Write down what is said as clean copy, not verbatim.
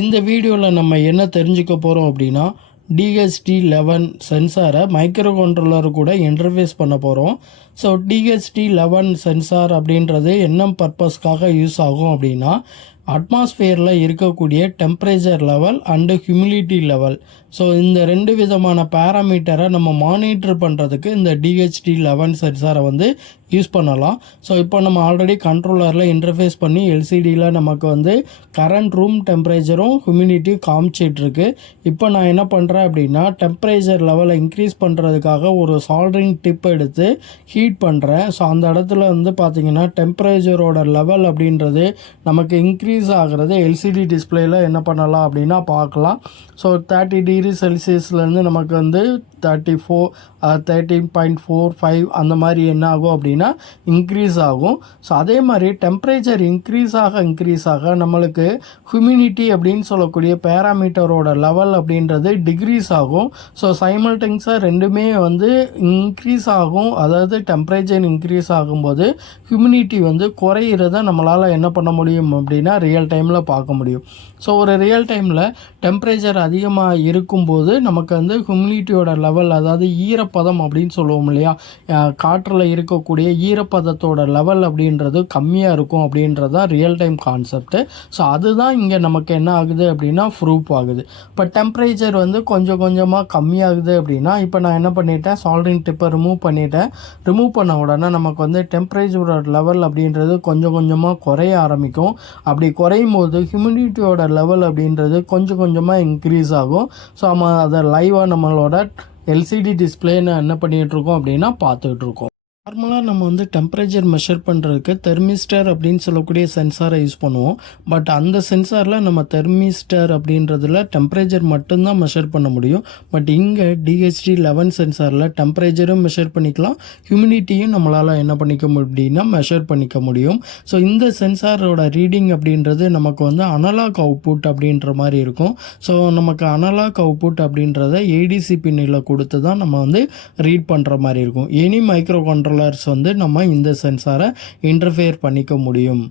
இந்த வீடியோவில் நம்ம என்ன தெரிஞ்சுக்க போகிறோம் அப்படின்னா DHT11 சென்சாரை மைக்ரோ கண்ட்ரோலர் கூட இன்டர்ஃபேஸ் பண்ண போகிறோம். ஸோ DHT11 சென்சார் அப்படின்றது என்ன பர்பஸ்க்காக யூஸ் ஆகும் அப்படின்னா அட்மாஸ்ஃபியரில் இருக்கக்கூடிய temperature level and humidity level. So இந்த ரெண்டு விதமான பேராமீட்டரை நம்ம மானிட்டர் பண்ணுறதுக்கு இந்த DHT11 சென்சாரை யூஸ் பண்ணலாம். ஸோ இப்போ நம்ம ஆல்ரெடி கண்ட்ரோலரில் இன்டர்ஃபேஸ் பண்ணி எல்சிடியில் நமக்கு கரண்ட் ரூம் டெம்பரேச்சரும் ஹியூமிடிட்டியும் காமிச்சிட்ருக்கு. இப்போ நான் என்ன பண்ணுறேன் அப்படின்னா டெம்பரேச்சர் லெவலை இன்க்ரீஸ் பண்ணுறதுக்காக ஒரு சால்ட்ரிங் டிப் எடுத்து ஹீட் பண்ணுறேன். ஸோ அந்த இடத்துல பார்த்திங்கன்னா டெம்பரேச்சரோட லெவல் அப்படின்றது நமக்கு இன்க்ரீஸ் ஆகிறது எல்சிடி டிஸ்பிளேயில் என்ன பண்ணலாம் அப்படின்னா பார்க்கலாம். ஸோ 30 டிகிரி செல்சியஸ்லேருந்து நமக்கு 13.45 அந்த மாதிரி என்ன ஆகும் அப்படின்னா இன்க்ரீஸ் ஆகும். ஸோ அதே மாதிரி டெம்பரேச்சர் இன்க்ரீஸ் ஆக நம்மளுக்கு ஹியூமிடிட்டி அப்படின்னு சொல்லக்கூடிய பேராமீட்டரோட லெவல் அப்படின்றது டிக்ரீஸ் ஆகும். ஸோ சைமல்டேனியஸாக ரெண்டுமே இன்க்ரீஸ் ஆகும். அதாவது டெம்பரேச்சர் இன்க்ரீஸ் ஆகும்போது ஹியூமிடிட்டி குறையிறத நம்மளால் என்ன பண்ண முடியும் அப்படின்னா ரியல் டைமில் பார்க்க முடியும். ஸோ ஒரு ரியல் டைமில் டெம்பரேச்சர் அதிகமாக இருக்கும்போது நமக்கு ஹியூமிடிட்டியோட லெவல், அதாவது ஈரப்பதம் அப்படின்னு சொல்லுவோம் இல்லையா, காற்றில் இருக்கக்கூடிய ஈரப்பதத்தோட லெவல் அப்படின்றது கம்மியாக இருக்கும் அப்படின்றது தான் ரியல் டைம் கான்செப்ட்டு. ஸோ அதுதான் இங்கே நமக்கு என்ன ஆகுது அப்படின்னா ப்ரூஃப் ஆகுது. இப்போ டெம்பரேச்சர் கொஞ்சம் கொஞ்சமாக கம்மியாகுது அப்படின்னா இப்போ நான் என்ன பண்ணிட்டேன், சால்ட்ரிங் டிப்பை ரிமூவ் பண்ண உடனே நமக்கு டெம்பரேச்சரோட லெவல் அப்படின்றது கொஞ்சம் கொஞ்சமாக குறைய ஆரம்பிக்கும். அப்படி குறையும் போது ஹியூமிடிட்டியோட லெவல் அப்படின்றது கொஞ்சம் கொஞ்சமாக இன்க்ரீஸ் ஆகும். ஸோ நம்ம அதை லைவாக நம்மளோட எல்சிடி டிஸ்பிளேன்னு என்ன பண்ணிகிட்ருக்கோம் அப்படின்னா பார்த்துட்ருக்கோம். நார்மலாக நம்ம டெம்பரேச்சர் மெஷர் பண்ணுறதுக்கு தெர்மிஸ்டர் அப்படின்னு சொல்லக்கூடிய சென்சாரை யூஸ் பண்ணுவோம். பட் அந்த சென்சாரில் நம்ம தெர்மிஸ்டர் அப்படின்றதுல டெம்பரேச்சர் மட்டும்தான் மெஷர் பண்ண முடியும். பட் இங்கே DHT11 சென்சாரில் டெம்பரேச்சரும் மெஷர் பண்ணிக்கலாம், ஹியூமிடிட்டியும் நம்மளால் என்ன பண்ணிக்க முடியும்னா மெஷர் பண்ணிக்க முடியும். ஸோ இந்த சென்சாரோட ரீடிங் அப்படின்றது நமக்கு அனலாக் அவுட்புட் அப்படின்ற மாதிரி இருக்கும். ஸோ நமக்கு அனலாக் அவுட்புட் அப்படின்றத ADC பின்னில் கொடுத்து தான் நம்ம ரீட் பண்ணுற மாதிரி இருக்கும். எனி மைக்ரோ கண்ட்ரோலர்ஸ் நம்ம இந்த சென்சாரை இன்டர்ஃபியர் பண்ணிக்க முடியும்.